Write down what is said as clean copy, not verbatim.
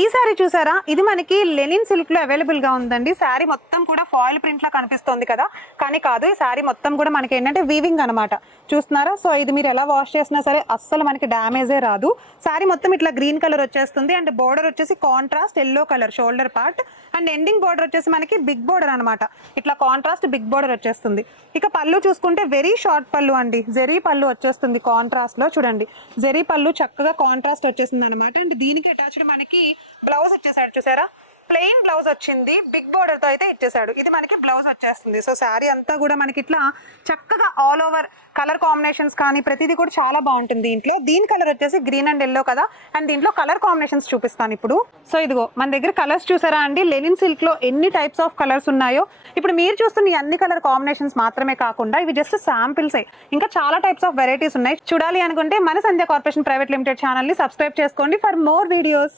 ఈ సారీ చూసారా, ఇది మనకి లెనిన్ సిల్క్ లో అవైలబుల్ గా ఉందండి. సారీ మొత్తం కూడా ఫాయిల్ ప్రింట్ లా కనిపిస్తుంది కదా, కానీ కాదు. ఈ సారీ మొత్తం కూడా మనకి ఏంటంటే వీవింగ్ అనమాట. చూస్తున్నారా? సో ఇది మీరు ఎలా వాష్ చేసినా సరే అస్సలు మనకి డ్యామేజే రాదు. సారీ మొత్తం ఇట్లా గ్రీన్ కలర్ వచ్చేస్తుంది అండ్ బోర్డర్ వచ్చేసి contrast yellow colour shoulder part and ending border వచ్చేసి మనకి బిగ్ బోర్డర్ అనమాట. ఇట్లా కాంట్రాస్ట్ బిగ్ బోర్డర్ వచ్చేస్తుంది. ఇక పళ్ళు చూసుకుంటే వెరీ షార్ట్ పళ్ళు అండి, జెరీ పళ్ళు వచ్చేస్తుంది కాంట్రాస్ట్ లో. చూడండి, జెరీ పళ్ళు చక్కగా కాంట్రాస్ట్ వచ్చేసింది అనమాట. అండ్ దీనికి అటాచ్డ్ మనకి బ్లౌజ్ ఇచ్చేసాడు. చూసారా, ప్లెయిన్ బ్లౌజ్ వచ్చింది, బిగ్ బోర్డర్ తో అయితే ఇచ్చేసాడు. ఇది మనకి బ్లౌజ్ వచ్చేస్తుంది. సో శారీ అంతా కూడా మనకి ఇట్లా చక్కగా ఆల్ ఓవర్ కలర్ కాంబినేషన్స్ కానీ ప్రతిదీ కూడా చాలా బాగుంటుంది. దీంట్లో దీని కలర్ వచ్చేసి గ్రీన్ అండ్ ఎల్లో కదా, అండ్ దీంట్లో కలర్ కాంబినేషన్స్ చూపిస్తాను ఇప్పుడు. సో ఇదిగో మన దగ్గర కలర్స్ చూసారా అండి, లెనిన్ సిల్క్ లో ఎన్ని టైప్స్ ఆఫ్ కలర్స్ ఉన్నాయో. ఇప్పుడు మీరు చూస్తున్న అన్ని కలర్ కాంబినేషన్స్ మాత్రమే కాకుండా ఇవి జస్ట్ శాంపిల్స్. ఇంకా చాలా టైప్స్ ఆఫ్ వెరైటీస్ ఉన్నాయి. చూడాలి అనుకుంటే మన సంధ్య కార్పొరేషన్ ప్రైవేట్ లిమిటెడ్ ఛానల్ ని సబ్స్క్రైబ్ చేసుకోండి ఫర్ మోర్ వీడియోస్.